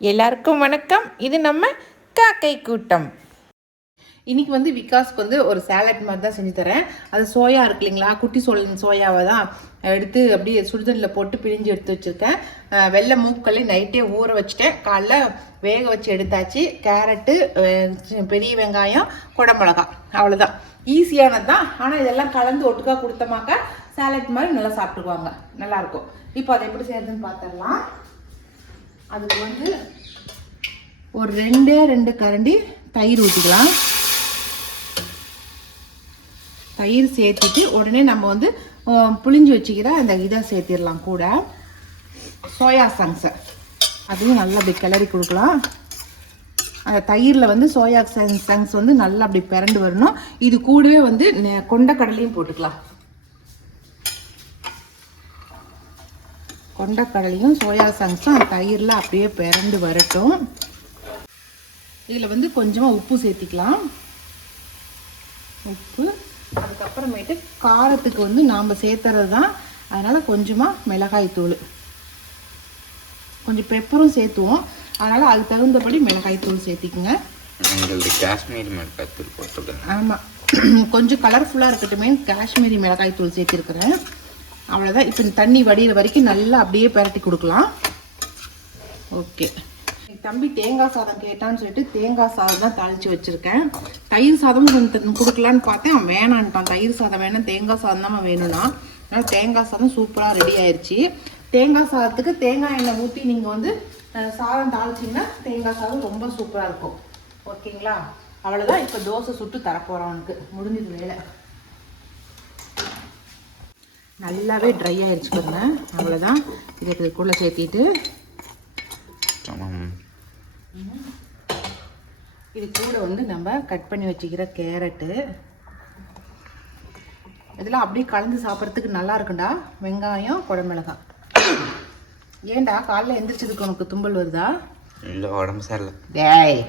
எல்லாருக்கும் வணக்கம். இது நம்ம காக்கை கூட்டம். இன்றைக்கி வந்து விகாஸ்க்கு வந்து ஒரு சேலட் மாதிரி தான் செஞ்சு தரேன். அது சோயா இருக்கு இல்லைங்களா, குட்டி சோயாவை தான் எடுத்து அப்படியே சுடுதண்ணில் போட்டு பிழிஞ்சு எடுத்து வச்சுருக்கேன். வெள்ளை மூக்கல்ல நைட்டே ஊற வச்சுட்டேன். காலைல வேக வச்சு எடுத்தாச்சு. கேரட்டு, பெரிய வெங்காயம், குடமிளகா, அவ்வளோதான். ஈஸியானது தான். ஆனால் இதெல்லாம் கலந்து ஒட்டுக்காக கொடுத்தமாக்கா சேலட் மாதிரி நல்லா சாப்பிட்டுக்குவாங்க, நல்லாயிருக்கும். இப்போ அதை எப்படி செய்யறதுன்னு பார்த்துடலாம். அதுக்கு வந்து ஒரு ரெண்டு கரண்டி தயிர் ஊற்றிக்கலாம். தயிர் சேர்த்துட்டு உடனே நம்ம வந்து புளிஞ்சு வச்சுக்கிற அந்த இதை சேர்த்திடலாம். கூட சோயா சங்ஸை அதையும் நல்லா அப்படி கிளறி கொடுக்கலாம். அந்த தயிரில் வந்து சோயா சங்ஸ் வந்து நல்லா அப்படி பிறண்டு வரணும். இது கூடவே வந்து கொண்டக்கடலையும் போட்டுக்கலாம். கொண்டக்கடலையும் சோயா சங்ஸும் தயிரில் அப்படியே பிறண்டு வரட்டும். இதில் வந்து கொஞ்சமாக உப்பு சேர்த்திக்கலாம். உப்பு, அதுக்கப்புறமேட்டு காரத்துக்கு வந்து நாம் சேர்த்துறது தான், அதனால் கொஞ்சமாக மிளகாய் தூள், கொஞ்சம் பெப்பரும் சேர்த்துவோம். அதனால் அதுக்கு தகுந்தபடி மிளகாய் தூள் சேர்த்திக்குங்க. காஷ்மீரி மிளகாய் தூள் போட்டுருக்கேன். ஆமாம், கொஞ்சம் கலர்ஃபுல்லாக இருக்கட்டுமே காஷ்மீரி மிளகாய் தூள் சேர்த்திருக்கிறேன். அவ்வளோதான். இப்போ இந்த தண்ணி வடிகிற வரைக்கும் நல்லா அப்படியே பரட்டி கொடுக்கலாம். ஓகே. தம்பி தேங்காய் சாதம் கேட்டான்னு சொல்லிட்டு தேங்காய் சாதம் தான் தாளித்து வச்சுருக்கேன். தயிர் சாதம் கொஞ்சம் கொடுக்கலான்னு பார்த்தேன், அவன் வேணான்ட்டான். தயிர் சாதம் வேணாம், தேங்காய் சாதம் தான் வேணும்னா. அதனால் தேங்காய் சாதம் சூப்பராக ரெடி ஆயிடுச்சு. தேங்காய் சாதத்துக்கு தேங்காய் எண்ணெய் ஊற்றி நீங்கள் வந்து சாதம் தாளிச்சிங்கன்னா தேங்காய் சாதம் ரொம்ப சூப்பராக இருக்கும். ஓகேங்களா? அவ்வளோதான். இப்போ தோசை சுட்டு தரப்போகிறோம். அவனுக்கு முடிஞ்சது வேலை. நல்லாவே ட்ரை ஆகிடுச்சு பாருங்க. அவ்வளோதான். இதுக்குள்ளே சேர்த்திட்டு இது கூட வந்து நம்ம கட் பண்ணி வச்சுக்கிற கேரட்டு, இதெல்லாம் அப்படியே கலந்து சாப்பிட்றதுக்கு நல்லா இருக்குண்டா. வெங்காயம், குடமிளகாய். ஏண்டா காலைல எந்திரிச்சதுக்கு உனக்கு தும்பல் வருதா? இல்லை, உடம்பு சரியில்லை. டேய்,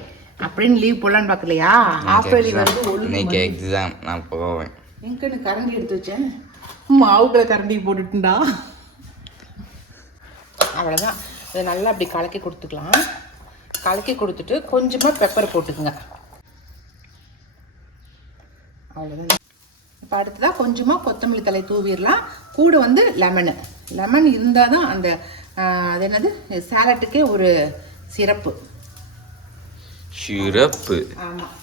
அப்படின்னு லீவ் போடலான்னு பார்க்கலையா? ஆஃப்டர்லி வருது. எக்ஸாம், நான் போவேன். எங்கன்னு கரண்டி எடுத்து வச்சேன், மாவுக்குள்ள கரண்டி போட்டுட்டுண்டா. அவ்வளோதான். இதை நல்லா அப்படி கலக்கி கொடுத்துக்கலாம். கலக்கி கொடுத்துட்டு கொஞ்சமாக பெப்பர் போட்டுக்குங்க. அவ்வளோதான். இப்போ அடுத்ததாக கொஞ்சமாக கொத்தமல்லி தலை தூவிடலாம். கூட வந்து லெமன் இருந்தால் தான் அந்த அது என்னது சேலட்டுக்கே ஒரு சிறப்பு. ஆமாம்.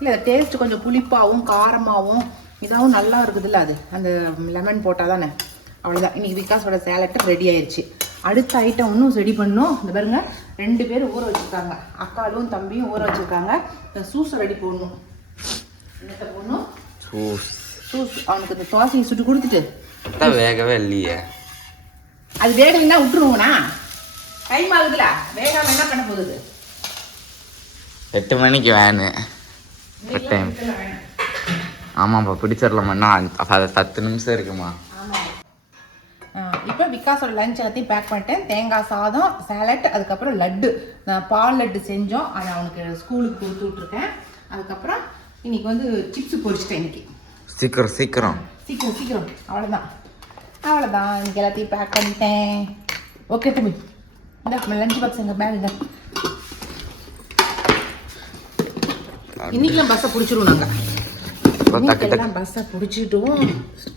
இல்லை, டேஸ்ட் கொஞ்சம் புளிப்பாகவும் காரமாகவும் இதாகவும் நல்லா இருக்குதுல்ல, அது அந்த லெமன் போட்டால் தானே. அவ்வளோதான். இன்றைக்கி விகாஸோட சேலட்டு ரெடி ஆயிடுச்சு. அடுத்த ஐட்டம் இன்னும் ரெடி பண்ணணும். இந்த பாருங்க, 2 பேர் ஊற வச்சுருக்காங்க. அக்காலும் தம்பியும் ஊற வச்சுருக்காங்க. இந்த சூஸ் ரெடி போடணும். என்னத்தை போடணும்? சூஸ். அவனுக்கு இந்த தோசையை சுட்டு கொடுத்துட்டு வேகவே இல்லையே. அது வேகலைன்னா விட்டுருவோண்ணா. டைம் ஆகுதுல, வேகாம என்ன பண்ண போகுது? 8 மணிக்கு வேணு. டைம். ஆமாப்பா, பிடிச்சிடலாமா? 10 நிமிஷம் இருக்குமா? இப்போ விகாஸோட லஞ்ச் எல்லாத்தையும் பேக் பண்ணிட்டேன். தேங்காய் சாதம், சேலட், அதுக்கப்புறம் லட்டு. நான் பால் லட்டு செஞ்சோம், அதை அவனுக்கு ஸ்கூலுக்கு கொடுத்து விட்ருக்கேன். அதுக்கப்புறம் இன்னைக்கு வந்து சிப்ஸ் பொரிச்சிட்டேன். இன்னைக்கு சீக்கிரம். அவ்வளோதான். இன்னைக்கு எல்லாத்தையும் பேக் பண்ணிட்டேன். ஓகே தம்பி, இந்த லஞ்ச் பாக்ஸ் எங்கள் பேக் இல்லை. இன்னைக்கெல்லாம் பஸ்ஸை பிடிச்சிருவோம். நாங்கள் பஸ்ஸை பிடிச்சிட்டோம்.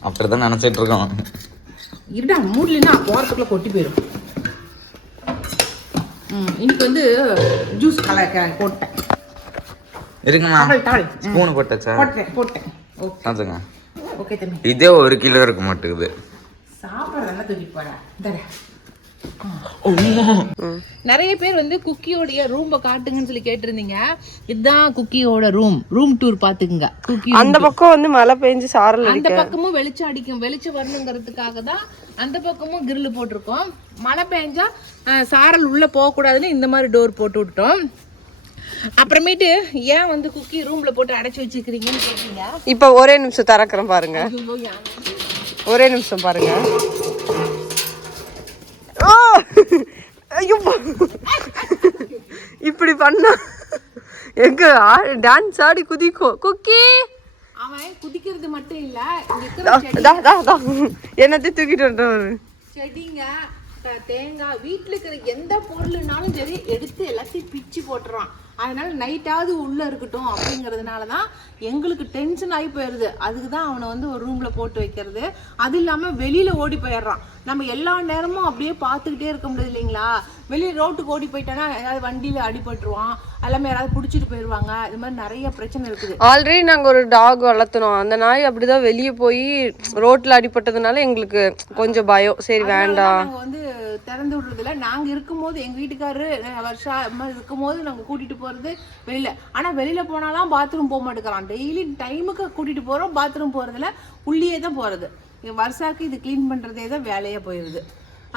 அப்படிதான் நினச்சிட்டு இருக்கோம். இருடா, மூடலின்னா போகிறதுக்குள்ள கொட்டி போயிடும். இன்னைக்கு வந்து ஜூஸ் போட்டேன். இருக்குமா? ஸ்பூன் போட்டாச்சா? போட்டேன். ஓகே தம்பி. இதே 1 கிலோ இருக்க மாட்டேங்குது. சாப்பிட்றதெல்லாம் தூக்கிட்டு போறேன். நிறைய பேர் வந்து குக்கியோடைய ரூம்ப காட்டுங்கன்னு சொல்லி கேட்டிருந்தீங்க. இதுதான் குக்கியோட ரூம் டூர் பாத்துக்குங்க. குக்கி அந்த பக்கம் வந்து மழை பெஞ்சு சாரல், அந்த பக்கமும் வெளிச்சம் அடிக்கும். வெளிச்சம் வரணுங்கிறதுக்காக தான் அந்த பக்கமும் கிரில் போட்டிருக்கோம். மழை பெஞ்சா சாரல் உள்ள போக கூடாதுன்னு இந்த மாதிரி டோர் போட்டு விட்டோம். அப்புறமேட்டு ஏன் வந்து குக்கி ரூம்ல போட்டு அடைச்சு வச்சுக்கிறீங்கன்னு கேட்டீங்க. இப்ப ஒரே நிமிஷம் திறக்கிறேன் பாருங்க. ஒரே நிமிஷம் பாருங்க. ஐயோ, இப்படி பண்ணா எங்க டான்ஸ் ஆடி குதிக்கும் குக்கி. அவன் குதிக்கிறது மட்டும் இல்ல, என்னத்தை தூக்கிட்டு வந்தவரு செடிங்க தேங்காய் வீட்டில் இருக்கிற எந்த பொருள்னாலும் சரி எடுத்து எல்லாத்தையும் பிச்சு போட்டுறான். அதனால நைட்டாவது உள்ள இருக்கட்டும் அப்படிங்கிறதுனால தான் எங்களுக்கு டென்ஷன் ஆகி போயிடுது. அதுக்கு தான் அவனை வந்து ஒரு ரூம்ல போட்டு வைக்கிறது. அது இல்லாம வெளியில ஓடி போயிடுறான். நம்ம எல்லா நேரமும் அப்படியே பார்த்துக்கிட்டே இருக்க முடியாது இல்லைங்களா. வெளியே ரோட்டுக்கு ஓடி போயிட்டானா ஏதாவது வண்டியில அடிபட்டுருவான், எல்லாமே யாராவது பிடிச்சிட்டு போயிடுவாங்க. இது மாதிரி நிறைய பிரச்சனை இருக்குது. ஆல்ரெடி நாங்க ஒரு டாக் வளர்த்துனோம். அந்த நாய் அப்படிதான் வெளியே போய் ரோட்ல அடிபட்டதுனால எங்களுக்கு கொஞ்சம் பயம். சரி வேண்டாம், நாங்க வந்து திறந்து விடுறதுல நாங்க இருக்கும்போது எங்க வீட்டுக்காரரு வருஷம் இருக்கும்போது நாங்க கூட்டிட்டு போறது வெளியில. ஆனா வெளியில போனாலாம் பாத்ரூம் போக மாட்டேங்கிறான். டெய்லி டைமுக்கு கூட்டிட்டு போறோம், பாத்ரூம் போறதுல உள்ளே தான் போறது. வருஷாக்கு இது கிளீன் பண்றதே தான் வேலையா போயிடுது.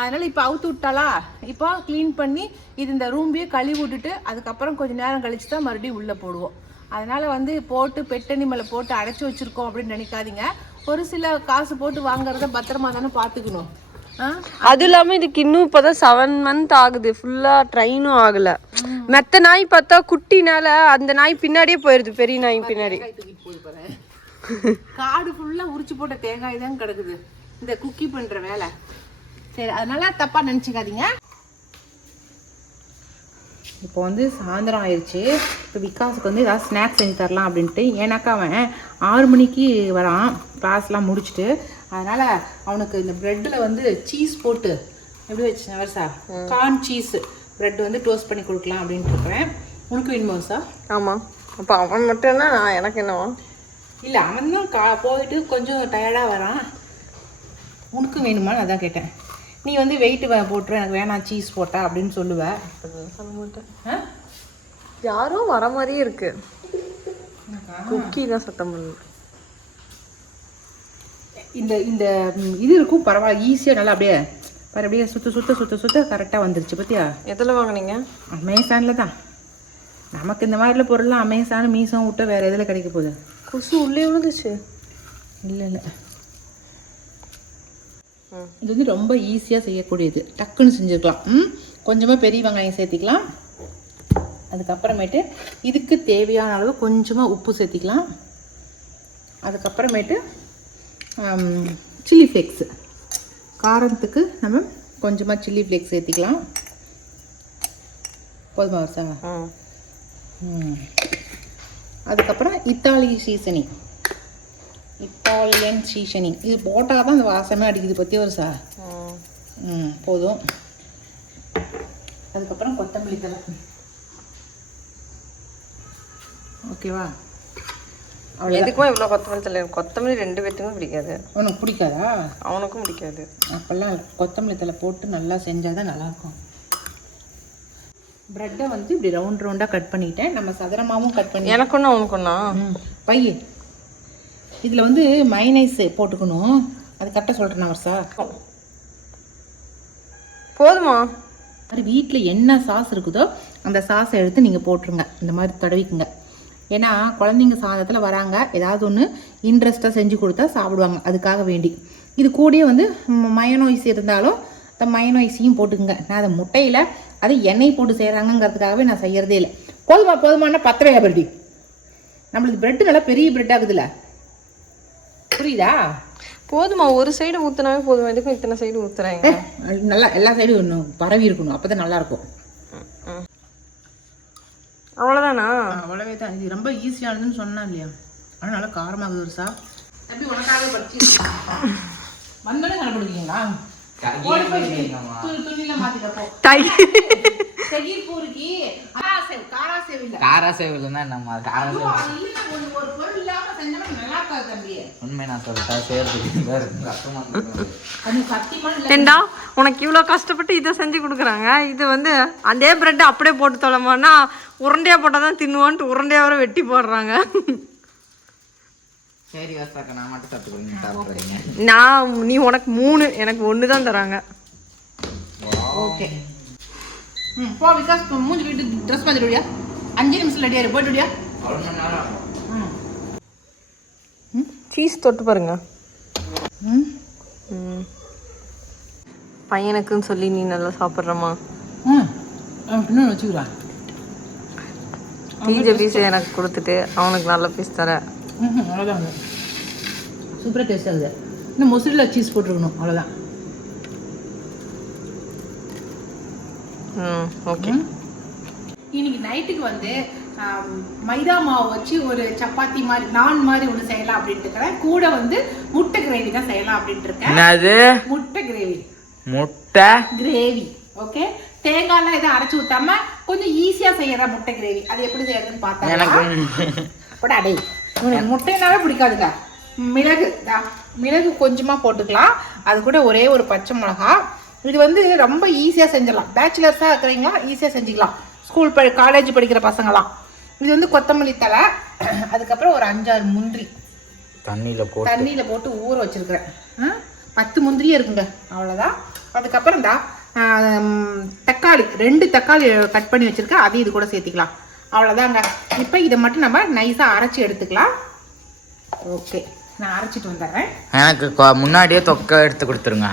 அதனால இப்போ அவுத்து விட்டாலா, இப்போ க்ளீன் பண்ணி இது இந்த ரூம்பையே கழுவி விட்டுட்டு அதுக்கப்புறம் கொஞ்சம் நேரம் கழிச்சு தான் மறுபடியும் உள்ளே போடுவோம். அதனால வந்து போட்டு பெட் அனிமலை போட்டு அடைச்சி வச்சிருக்கோம் அப்படின்னு நினைக்காதீங்க. ஒரு சில காசு போட்டு வாங்குறத பத்திரமா தானே பார்த்துக்கணும். அது இல்லாம இதுக்கு இன்னும் இப்பதான் 7 month ஆகுது. ஃபுல்லா ட்ரைனும் ஆகல. மெத்த நாய் பார்த்தா குட்டினால அந்த நாய் பின்னாடியே போயிருது, பெரிய நாய் பின்னாடி. தூக்கிட்டு போய் போறேன். காடு ஃபுல்லா உரிச்சு போட்ட தேங்காய் தான் கிடக்குது இந்த குக்கி பண்ற வேலை. சரி, அதனால தப்பா நினைச்சுக்காதீங்க. இப்போ வந்து சாயந்தரம் ஆயிடுச்சு. இப்போ விகாஸுக்கு வந்து ஏதாவது ஸ்நாக்ஸ் செஞ்சு தரலாம் அப்படின்ட்டு. ஏன்னாக்கா அவன் 6 மணிக்கு வரான் கிளாஸ்லாம் முடிச்சுட்டு. அதனால் அவனுக்கு இந்த ப்ரெட்டில் வந்து சீஸ் போட்டு எப்படி வச்சு வருஷா கார்ன் சீஸ் ப்ரெட் வந்து டோஸ்ட் பண்ணி கொடுக்கலாம் அப்படின்ட்டு இருக்கிறேன். உனக்கு வேணுமா வருஷா? ஆமாம். அப்போ அவன் மட்டும்னா நான் எனக்கு என்னவா? இல்லை, அவன் தான் போயிட்டு கொஞ்சம் டயர்டாக வரான். உனக்கு வேணுமான்னு அதான் கேட்டேன். நீ வந்து வெயிட் போட்டுரு, எனக்கு வேணாம் சீஸ் போட்டா அப்படின்னு சொல்லுவேன். சொல்ல மாட்டேன். யாரும் வர மாதிரியே இருக்கு. குக்கி தான் சத்தம் பண்ணு. இந்த இந்த இது இருக்கும் பரவாயில்ல, ஈஸியாக நல்லா அப்படியே அப்படியே சுத்த கரெக்டாக வந்துருச்சு. பத்தியா? எதில் வாங்கினீங்க? அமேசானில் தான். நமக்கு இந்த மாதிரிலாம் பொருள்லாம் அமேசான் மீசம் விட்டு வேறு எதில் கிடைக்க போகுது? கொசு உள்ளே விழுந்துச்சு. இல்லை, இது வந்து ரொம்ப ஈஸியாக செய்யக்கூடியது. டக்குன்னு செஞ்சுருக்கலாம். கொஞ்சமாக பெரிய வெங்காயம் சேர்த்திக்கலாம். அதுக்கப்புறமேட்டு இதுக்கு தேவையான அளவு கொஞ்சமாக உப்பு சேர்த்திக்கலாம். அதுக்கப்புறமேட்டு சில்லி ஃப்ளேக்ஸு, காரத்துக்கு நம்ம கொஞ்சமாக சில்லி ஃப்ளேக்ஸ் சேர்த்திக்கலாம். போதுமா சார்? அதுக்கப்புறம் இத்தாலியன் சீசனிங் இது போட்டால் தான் அந்த வாசமே அடிக்குது. பற்றி ஒரு சார் போதும். அதுக்கப்புறம் கொத்தமல்லி தழை. ஓகேவா? எதுக்குமா இவ்வளோ கொத்தமல்லி தழை? கொத்தமல்லி 2 பேத்துக்கும் பிடிக்காது. உனக்கு பிடிக்காதா? அவனுக்கும் பிடிக்காது. அப்போல்லாம் கொத்தமல்லி தழை போட்டு நல்லா செஞ்சால் தான் நல்லாயிருக்கும். ப்ரெட்டை வந்து இப்படி ரவுண்டாக கட் பண்ணிட்டேன். நம்ம சதுரமாகவும் கட் பண்ணி. எனக்கு ஒன்றா உனக்கு ஒன்றா பைய இதில் வந்து மைனைஸ் போட்டுக்கணும். அது கரெக்டாக சொல்கிறேன் வருஷா. போதுமா? அது வீட்டில் என்ன சாஸ் இருக்குதோ அந்த சாஸை எடுத்து நீங்கள் போட்டுருங்க. இந்த மாதிரி தடவிக்குங்க. ஏன்னா குழந்தைங்க சாதத்தில் வராங்க, ஏதாவது ஒன்று இன்ட்ரெஸ்ட்டாக செஞ்சு கொடுத்தா சாப்பிடுவாங்க. அதுக்காக வேண்டி இது கூடயே வந்து மயோனைஸ் இருந்தாலும் அந்த மயோனைஸையும் போட்டுக்குங்க. நான் அதை முட்டையில் அது எண்ணெய் போட்டு செய்கிறாங்கங்கிறதுக்காகவே நான் செய்கிறதே இல்லை. போதுமானா 10 ரூபாய் பருடி. நம்மளுக்கு ப்ரெட்டு நல்லா பெரிய ப்ரெட் ஆகுதுல்ல, புரியுதா? போதுமா? ஒரு சைடு ஊற்றினாவே போதுமா? இதுக்கும் இத்தனை சைடு ஊற்றுறாங்க. நல்லா எல்லா சைடும் இன்னும் பரவி இருக்கணும், அப்போ தான் நல்லாயிருக்கும். அவ்வளோதானா? அவ்வளவே தான். இது ரொம்ப ஈஸியானதுன்னு சொன்னா இல்லையா? ஆனால் நல்லா காரமாகுது ஒரு சார். தம்பி உனக்காக படிச்சு வந்தோடனே கண்டுபிடிக்கீங்களா? துணியில மாத்திக்கப்போ ஏண்டா உனக்கு இவ்வளோ கஷ்டப்பட்டு இதை செஞ்சு கொடுக்குறாங்க. இது வந்து அதே பிரெட் அப்படியே போட்டு தொலைமானா உருண்டையா போட்டால் தான் தின்னுவான்ட்டு உருண்டையா வர வெட்டி போடுறாங்க. சரி வசாக்கா, நான் மட்டும் சாப்பிட்டுக்கிறேன். நான் நீ உனக்கு 3 எனக்கு 1 தான் தராங்க. ஓகே. போ விகாஸ், மூஞ்சி விட்டு ட்ரெஸ் மாத்திடுவியா? 5 நிமிஷம் ரெடியா இரு, போயிடுவியா? சீஸ் தொட்டு பாருங்க. பையனுக்குன்னு சொல்லி நீ நல்லா சாப்பிட்றமா? இன்னும் வச்சுக்கிறா. பீஸை பீஸை எனக்கு கொடுத்துட்டு அவனுக்கு நல்ல பீஸ் தர. அவ்வளோதான், சூப்பராக டேஸ்ட் ஆகுது. இன்னும் மொசரில்லா சீஸ் போட்டிருக்கணும், அவ்வளோதான். ஓகே. இன்னைக்கு நைட்டுக்கு வந்து மைதா மாவு வச்சு ஒரு சப்பாத்தி மாதிரி நான் மாதிரி ஒன்று செய்யலாம் அப்படின்ட்டு இருக்கிறேன். கூட வந்து முட்டை கிரேவி தான் செய்யலாம் அப்படின்ட்டு இருக்கேன். என்னது? முட்டை கிரேவி. முட்டை கிரேவி. ஓகே, தேங்காய்லாம் இதை அரைச்சி ஊத்தாம கொஞ்சம் ஈஸியா செய்யற முட்டை கிரேவி. அது எப்படி செய்யறதுன்னு பார்த்தா முட்டைனாவே பிடிக்காதுங்க. மிளகு கொஞ்சமா போட்டுக்கலாம். அது கூட ஒரே ஒரு பச்சை மிளகா. இது வந்து ரொம்ப ஈஸியா செஞ்சிடலாம். பேச்சுலர்ஸா இருக்கிறீங்களா ஈஸியா செஞ்சுக்கலாம். ஸ்கூல் காலேஜ் படிக்கிற பசங்களாம். இது வந்து கொத்தமல்லி தழை, அதுக்கப்புறம் ஒரு 5-6 முந்திரி தண்ணியில போட்டு ஊற வச்சிருக்கிறேன். 10 முந்திரியே இருக்குங்க, அவ்வளோதான். அதுக்கப்புறம் தக்காளி 2 தக்காளி கட் பண்ணி வச்சிருக்கேன், அதையும் இது கூட சேர்த்திக்கலாம். அவ்வளோதாங்க. இப்போ இதை மட்டும் நம்ம நைஸாக அரைச்சி எடுத்துக்கலாம். ஓகே, நான் அரைச்சிட்டு வந்துடுறேன். எனக்கு முன்னாடியே தொக்கை எடுத்து கொடுத்துருங்க.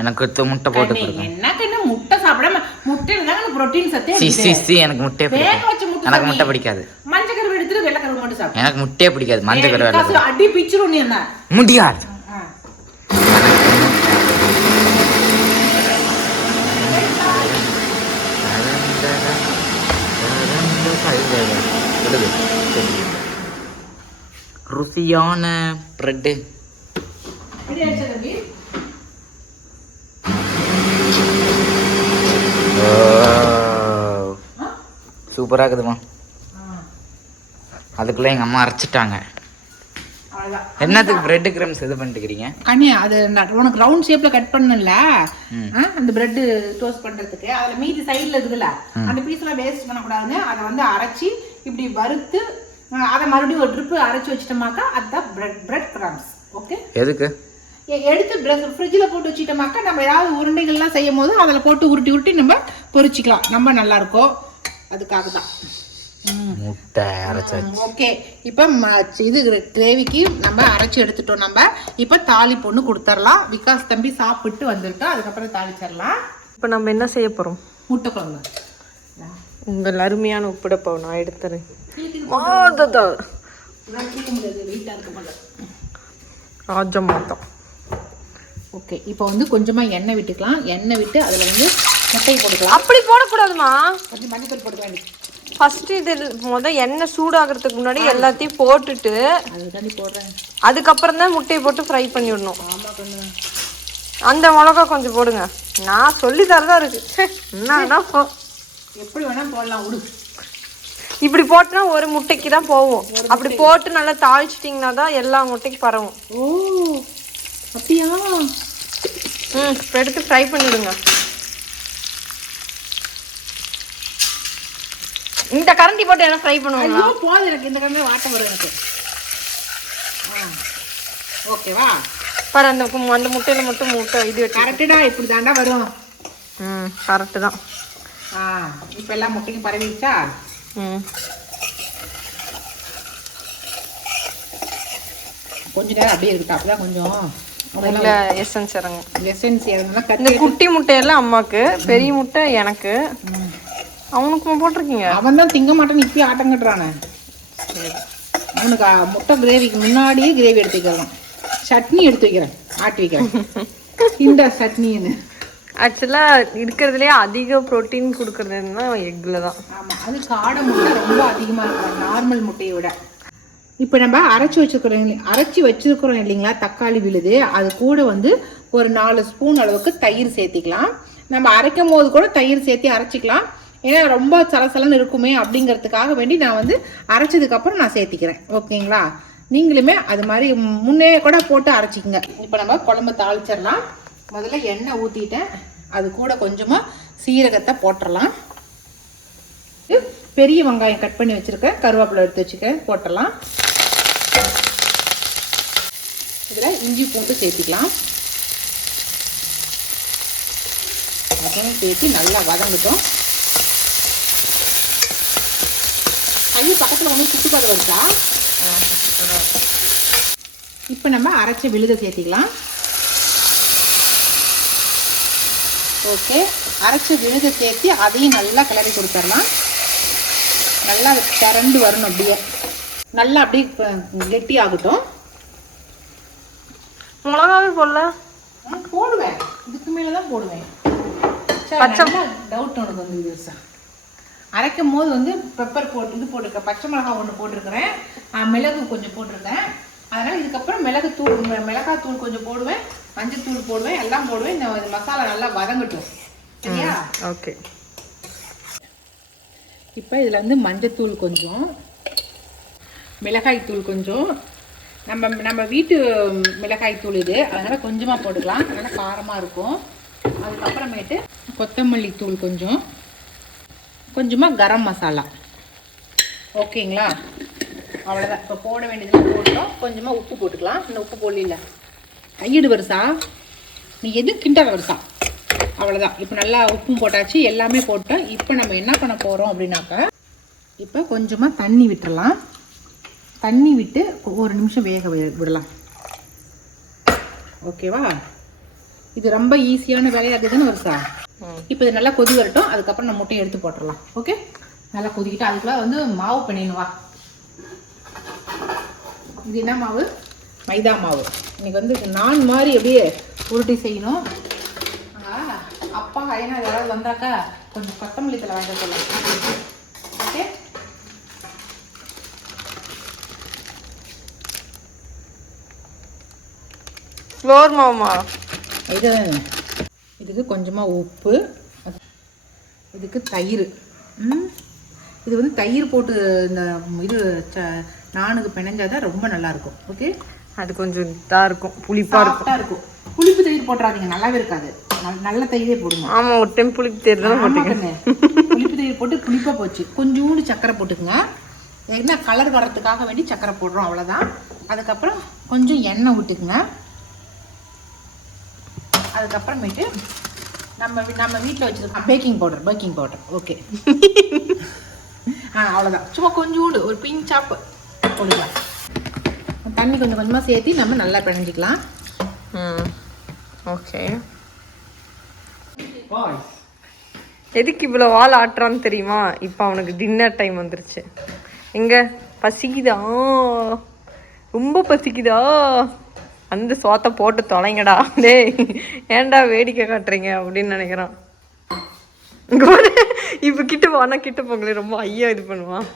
எனக்கு முட்டை போட்டு கொடுங்க. எனக்கு என்ன முட்டை சாப்பிடாம முட்டையில தான் புரோட்டீன் சத்தே இருக்கு. எனக்கு முட்டை பிடிக்காது. எனக்கு முட்டை பிடிக்காது. மஞ்சள் கருவு எடுத்துட்டு வெள்ளை கருவு மட்டும் சாப்பிடு. எனக்கு முட்டையே பிடிக்காது. மஞ்சள் கருவு வெள்ளை கருவு அடி பிச்சிரும். நீ என்ன முடியாது. ருசியான பிரெட். சூப்பரா இருக்குதுமா. அதுக்குள்ள எங்க அம்மா அரைச்சிட்டாங்க. என்னத்துக்கு பிரெட் கிரம்ஸ் இது பண்ணிட்டுக்கிறீங்க? கண்ணியா, அது உனக்கு ரவுண்ட் ஷேப்ல கட் பண்ணல அந்த பிரெட் டோஸ்ட் பண்றதுக்கு. அதுல மீதி சைடுல இருக்குதுல்ல, அந்த பீஸ் எல்லாம் வேஸ்ட் பண்ணக்கூடாதுன்னு அதை வந்து அரைச்சி இப்படி வறுத்து அதை மறுபடியும் ஒரு ட்ரிப்பு அரைச்சி வச்சிட்டோமாக்கா அதுதான் பிரெட் கிரம்ஸ். ஓகே, எதுக்கு எடுத்து ஃப்ரிட்ஜில் போட்டு வச்சுட்டோமாக்கா நம்ம ஏதாவது உருண்டைகள்லாம் செய்யும் போது அதில் போட்டு உருட்டி உருட்டி நம்ம பொரிச்சிக்கலாம். ரொம்ப நல்லா இருக்கும். அதுக்காக தான் முட்டை அரைச்சி. ஓகே, இப்போ இது கிரேவிக்கு நம்ம அரைச்சி எடுத்துட்டோம். நம்ம இப்போ தாலி பொண்ணு கொடுத்துடலாம். விகாஸ் தம்பி சாப்பிட்டு வந்துருக்கா, அதுக்கப்புறம் தாளிச்சிடலாம். இப்போ நம்ம என்ன செய்ய போகிறோம்? முட்டை குழம்பு. உங்கள் அருமையான உப்பிடப்போ நான் எடுத்துறேன். ராஜமாதம். ஓகே, இப்போ வந்து கொஞ்சமாக எண்ணெய் விட்டுக்கலாம். எண்ணெய் விட்டு அதில் வந்து முட்டையை போட்டுக்கலாம். அப்படி போடக்கூடாதுமா, கொஞ்சம் மஞ்சள் போட்டுக்க வேண்டியது. ஃபர்ஸ்ட் இது எண்ணெய் சூடாகிறதுக்கு முன்னாடி எல்லாத்தையும் போட்டுட்டு அதுதான் போடுறேன். அதுக்கப்புறம் தான் முட்டையை போட்டு ஃப்ரை பண்ணி விடணும். ஆமாம், கொஞ்சம் அந்த மிளகா கொஞ்சம் போடுங்க. நான் சொல்லி தரதா இருக்கு. என்னன்னா எப்படி வேணா போடலாம். விடு, இப்படி போட்டுனா ஒரு முட்டைக்கு தான் போகும். அப்படி போட்டு நல்லா தாளிச்சிட்டிங்கன்னா தான் எல்லா முட்டைக்கும் பரவும். ஓ அப்படியா? எடுத்து ஃப்ரை பண்ணிடுங்க. இந்த கரண்டி போட்டு என்ன ஃப்ரை பண்ணுவாங்க? ஐயோ போதும், எனக்கு இந்த கரண்டி வாட்ட வரும் எனக்கு. ஓகேவா? பாரு, அந்த முட்டையில மட்டும் முட்டை இது கரெக்டா இப்படி தாண்டா வரும். கரெக்டு தான். இப்போ எல்லாம் முட்டைக்கு பரவிடுச்சா? கொஞ்ச நேரம் அப்படியே இருக்கட்டும். அப்பதான் கொஞ்சம் எசன்ஸ் இறங்கும். எசன்ஸ் இறங்குனா இந்த குட்டி முட்டையெல்லாம் அம்மாக்கு, பெரிய முட்டை எனக்கு. அவனுக்கு போட்டிருக்கீங்க. அவன் தான் திங்க மாட்டேன்னு இப்பயும் ஆட்டம் கட்டுறானே. அவனுக்கு முட்டை கிரேவிக்கு முன்னாடியே கிரேவி எடுத்து வைக்கலாம். சட்னி எடுத்து வைக்கிறேன், ஆட்டி வைக்கிறேன். இந்த சட்னின்னு ஆக்சுவலாக இருக்கிறதுலேயே அதிக ப்ரோட்டீன் கொடுக்குறதுன்னா எக்கில் தான். ஆமாம், அது காடை முட்டை ரொம்ப அதிகமாக இருக்கும் நார்மல் முட்டையை விட. இப்போ நம்ம அரைச்சி வச்சுருக்கிறோம் இல்லைங்களா, தக்காளி விழுது. அது கூட வந்து ஒரு 4 ஸ்பூன் அளவுக்கு தயிர் சேர்த்திக்கலாம். நம்ம அரைக்கும் போது கூட தயிர் சேர்த்து அரைச்சிக்கலாம். ஏன்னா ரொம்ப சலசலன்னு இருக்குமே அப்படிங்கிறதுக்காக வேண்டி நான் வந்து அரைச்சதுக்கப்புறம் நான் சேர்த்திக்கிறேன். ஓகேங்களா? நீங்களுமே அது மாதிரி முன்னே கூட போட்டு அரைச்சிக்கங்க. இப்போ நம்ம குழம்பு தாளிச்சிடலாம். முதல்ல எண்ணெய் ஊற்றிட்டேன். அது கூட கொஞ்சமாக சீரகத்தை போட்டுடலாம். பெரிய வெங்காயம் கட் பண்ணி வச்சுருக்கேன், கருவேப்பிலை எடுத்து வச்சுக்கிறேன், போட்டுடலாம். இதில் இஞ்சி பூண்டு சேர்த்திக்கலாம். அதையும் சேர்த்து நல்லா வதங்கிட்டோம். கையை பக்கத்தில் ஒன்றும் சுட்டுப்பாடு வருதா? இப்போ நம்ம அரைச்ச விழுதை சேர்த்திக்கலாம். ஓகே, அரைச்ச விழுதை சேர்த்து அதையும் நல்லா கிளறி கொடுத்துடலாம். நல்லா திரண்டு வரணும். அப்படியே நல்லா அப்படியே கெட்டி ஆகட்டும். மிளகாவே போடல? போடுவேன், இதுக்கு மேலே தான் போடுவேன். பச்சை டவுட் உனக்கு வந்து இது சார் அரைக்கும் போது வந்து பெப்பர் போட்டு இது போட்டிருக்கேன், பச்சை மிளகாய் ஒன்று போட்டிருக்கிறேன், மிளகு கொஞ்சம் போட்டிருக்கேன். அதனால் இதுக்கப்புறம் மிளகாய் தூள் கொஞ்சம் போடுவேன், மஞ்சள் தூள் போடுவேன், எல்லாம் போடுவேன். இந்த மசாலா நல்லா வதங்கட்டும். சரியா? ஓகே. இப்போ இதில் வந்து மஞ்சள் தூள் கொஞ்சம், மிளகாய் தூள் கொஞ்சம், நம்ம வீட்டு மிளகாய் தூள் இது, அதனால் கொஞ்சமாக போட்டுக்கலாம், அதனால் காரமாக இருக்கும். அதுக்கப்புறமேட்டு கொத்தமல்லி தூள் கொஞ்சமாக கரம் மசாலா. ஓகேங்களா? அவ்வளோதான். இப்போ போட வேண்டியதில் போட்டோம். கொஞ்சமாக உப்பு போட்டுக்கலாம். இன்னும் உப்பு போடல, கையிடு வருசா, நீ எது கிண்டாத வருசா. அவ்வளோதான். இப்போ நல்லா உப்பும் போட்டாச்சு, எல்லாமே போட்டோம். இப்போ நம்ம என்ன பண்ண போகிறோம் அப்படின்னாக்கா, இப்போ கொஞ்சமாக தண்ணி விட்டுறலாம். தண்ணி விட்டு ஒரு நிமிஷம் வேக விடலாம். ஓகேவா? இது ரொம்ப ஈஸியான வேலையாகுதுன்னு வருசா. இப்போ இது நல்லா கொதி வரட்டும். அதுக்கப்புறம் நம்ம முட்டையை எடுத்து போட்டுடலாம். ஓகே, நல்லா கொதிக்கிட்டு அதுக்குள்ள வந்து மாவு பண்ணிடணும். வா, இது என்ன மாவு? மைதா மாவு. இன்னைக்கு வந்து நான் மாதிரி அப்படியே உருட்டி செய்யணும். அப்பா ஐயனா யாராவது வந்தாக்கா கொஞ்சம் கொத்தமல்லி தலை வாங்க சொல்லலாம். ஓகே, ஃப்ளோர் மாவுமா? இதுக்கு கொஞ்சமாக உப்பு, இதுக்கு தயிர். இது வந்து தயிர் போட்டு இந்த இது நானுக்கு பிணைஞ்சாதான் ரொம்ப நல்லாயிருக்கும். ஓகே, அது கொஞ்சம் இதாக இருக்கும், புளிப்பாக இருக்கும். புளிப்பு தயிர் போட்டுறாதீங்க, நல்லாவே இருக்காது. நல்ல தயிரே போடுங்க. ஆமாம், ஒரு டைம் புளிப்பு தயிர் தான் போட்டுக்கேன். புளிப்பு தயிர் போட்டு புளிப்பாக போச்சு. கொஞ்சோண்டு சக்கரை போட்டுக்குங்க. என்ன கலர் வர்றதுக்காக வேண்டி சக்கரை போடுறோம், அவ்வளோதான். அதுக்கப்புறம் கொஞ்சம் எண்ணெய் விட்டுக்குங்க. அதுக்கப்புறமேட்டு நம்ம வீட்டில் வச்சுருக்கோம் பேக்கிங் பவுடர். ஓகே, அவ்வளோதான். சும்மா கொஞ்சோண்டு ஒரு பிஞ்ச் சாப்பு போட்டுக்கலாம். தண்ணி கொஞ்சம் கொஞ்சமாக சேர்த்து நம்ம நல்லா பிணைஞ்சிக்கலாம். ஓகே. எதுக்கு இவ்வளோ வால் ஆட்டுறான்னு தெரியுமா? இப்போ அவனுக்கு டின்னர் டைம் வந்துருச்சு. எங்க பசிக்குதா? ரொம்ப பசிக்குதா? அந்த சோத்தை போட்டு தொலைங்கடா. டேய், ஏன்டா வேடிக்கை காட்டுறீங்க அப்படின்னு நினைக்கிறான். இப்போ கிட்ட போனா கிட்ட போங்களே, ரொம்ப ஐயா இது பண்ணுவான்.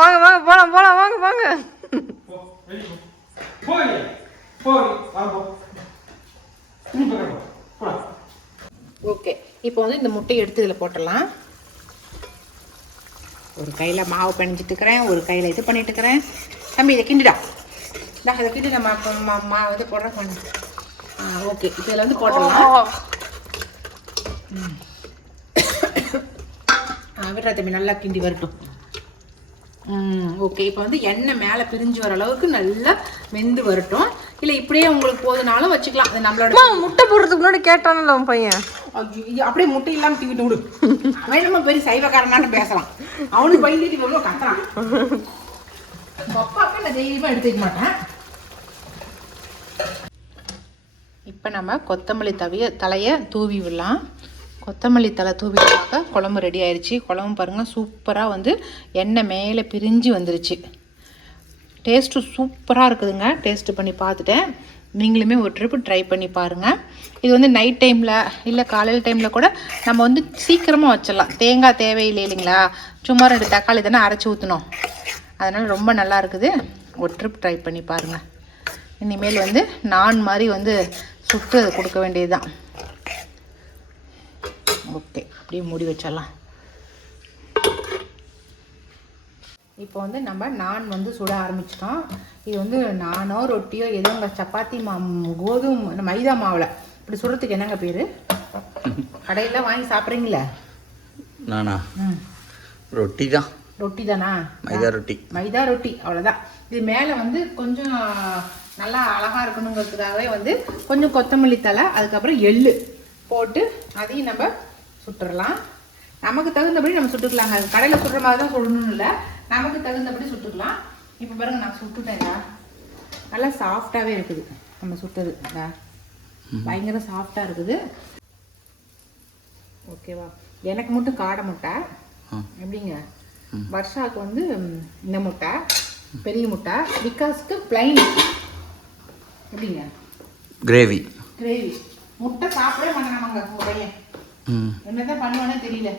வாங்க வாங்க போலாம் போலாம், வாங்க வாங்க. ஓகே, இப்போ வந்து இந்த முட்டையை எடுத்து இதில் போட்டுடலாம். ஒரு கையில் மாவு பிணைஞ்சிட்டு இருக்கிறேன், ஒரு கையில் இது பண்ணிட்டு இருக்கிறேன். தம்பி இதை கிண்டுடா. அதை கிண்டி நம்ம இது போடுறேன். ஓகே, இப்போ இதில் வந்து போட்டுடலாம். விடுறா தம்பி, நல்லா கிண்டி வரட்டும். ஓகே, இப்போ வந்து எண்ணெய் மேலே பிரிஞ்சு வர அளவுக்கு நல்லா வெந்து வரட்டும். இல்லை இப்படியே உங்களுக்கு போதுனாலும் வச்சுக்கலாம். அது நம்மளோட முட்டை போடுறதுக்கு முன்னாடி கேட்டானல்ல உன் பையன். அப்படியே முட்டை இல்லாமல் தூக்கிட்டு விடு. அவன் நம்ம பெரிய சைவக்காரனான்னு பேசலாம். அவனுக்கு பயந்துட்டு இவ்வளோ கத்துறான். அப்பாவுக்கு நான் தைரியமாக எடுத்து வைக்க மாட்டேன். இப்போ நம்ம கொத்தமல்லி தலையை தூவி விடலாம். கொத்தமல்லி தலை தூவிட்டாக்க குழம்பு ரெடி ஆயிடுச்சு. குழம்பு பாருங்கள், சூப்பராக வந்து எண்ணெய் மேலே பிரிஞ்சு வந்துருச்சு. டேஸ்ட்டு சூப்பராக இருக்குதுங்க. டேஸ்ட்டு பண்ணி பார்த்துட்டேன். நீங்களுமே ஒரு ட்ரிப்பு ட்ரை பண்ணி பாருங்கள். இது வந்து நைட் டைமில் இல்லை காலையில் டைமில் கூட நம்ம வந்து சீக்கிரமாக வச்சிடலாம். தேங்காய் தேவையில்லை இல்லைங்களா? சும்மா 2 தக்காளி தானே அரைச்சி ஊற்றணும். அதனால் ரொம்ப நல்லா இருக்குது. ஒரு ட்ரிப் ட்ரை பண்ணி பாருங்கள். இனிமேல் வந்து நான் மாதிரி வந்து சுட்டு அதை கொடுக்க வேண்டியது தான். ஓகே, அப்படியே மூடி வச்சிடலாம். இப்போ வந்து நம்ம நான் வந்து சுட ஆரம்பிச்சிட்டோம். இது வந்து நானோ ரொட்டியோ எதுவும் சப்பாத்தி கோதுமை மைதா மாவில் இப்படி சுடுறதுக்கு என்னங்க பேர்? கடையில் வாங்கி சாப்பிட்றீங்களே? நானா? ரொட்டி தான். ரொட்டி தானா? மைதா ரொட்டி அவ்வளோதான். இது மேலே வந்து கொஞ்சம் நல்லா அழகாக இருக்கணுங்கிறதுக்காகவே வந்து கொஞ்சம் கொத்தமல்லி தழை, அதுக்கப்புறம் எள்ளு போட்டு அதையும் நம்ம சுட்டுடலாம். நமக்கு தகுந்தபடி நம்ம சுட்டுக்கலாங்க. அது கடையில் சுடுற மாதிரி தான் சுடணும்னு இல்லை, நமக்கு தகுந்தபடி சுட்டுக்கலாம். இப்போ பாருங்க, நான் சுட்டுட்டேங்க. நல்லா சாஃப்டாகவே இருக்குது நம்ம சுட்டது. பயங்கர சாஃப்டாக இருக்குது. ஓகேவா? எனக்கு மட்டும் காடை முட்டை. எப்படிங்க? வர்ஷாவுக்கு வந்து இந்த முட்டை பெரிய முட்டை, விகாஸ்க்கு பிளைன். எப்படிங்க? கிரேவி. முட்டை சாப்பிடவே மாட்டேன் உங்கள் பையன். என்னதான் பண்ணுவானே தெரியல.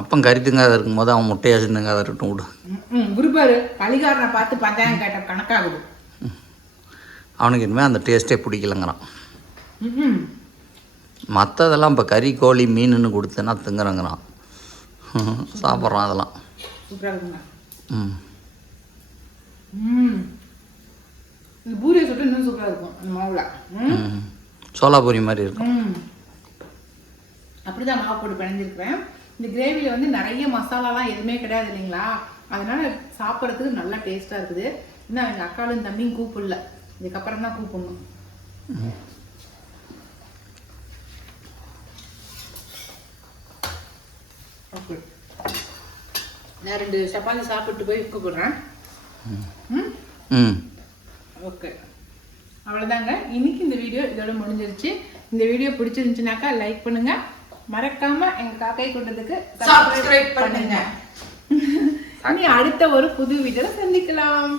அப்பம் கறி திங்காத இருக்கும்போது அவன் முட்டையாச்சு திங்காத இருக்கட்டும் விடு. குருபாரு பழிகாரனை பார்த்து பஞ்சாயம் கேட்ட கணக்காகுது. அவனுக்கு இனிமேல் அந்த டேஸ்ட்டே பிடிக்கலங்கிறான். மற்றதெல்லாம் இப்போ கறி கோழி மீனுன்னு கொடுத்தேன்னா திங்குறங்கிறான். சாப்பிட்றான் அதெல்லாம். சூப்பராக இருக்குங்க. இந்த பூரியை சுட்டு இன்னும் சூப்பராக இருக்கும் அந்த மாவில். சோலாபூரி மாதிரி இருக்கும். அப்படிதான் மாவு போட்டு பிணைஞ்சிருக்கிறேன். இந்த கிரேவியில் வந்து நிறைய மசாலாலாம் எதுவுமே கிடையாது இல்லைங்களா, அதனால சாப்பிட்றதுக்கு நல்லா டேஸ்ட்டாக இருக்குது. இன்னும் எங்கள் அக்காவும் தம்பியும் கூப்பிடல, இதுக்கப்புறம் தான் கூப்பிடணும். ஓகே, நான் 2 சப்பாத்தி சாப்பிட்டு போய் கூப்பிடுறேன். ஓகே, அவ்வளோதாங்க. இன்னைக்கு இந்த வீடியோ இதோட முடிஞ்சிருச்சு. இந்த வீடியோ பிடிச்சிருந்துச்சுனாக்கா லைக் பண்ணுங்க, மறக்காம எங்க காக்கை கூட்டத்துக்கு சப்ஸ்கிரைப் பண்ணுங்க. இனி அடுத்த ஒரு புது வீடியோல சந்திக்கலாம்.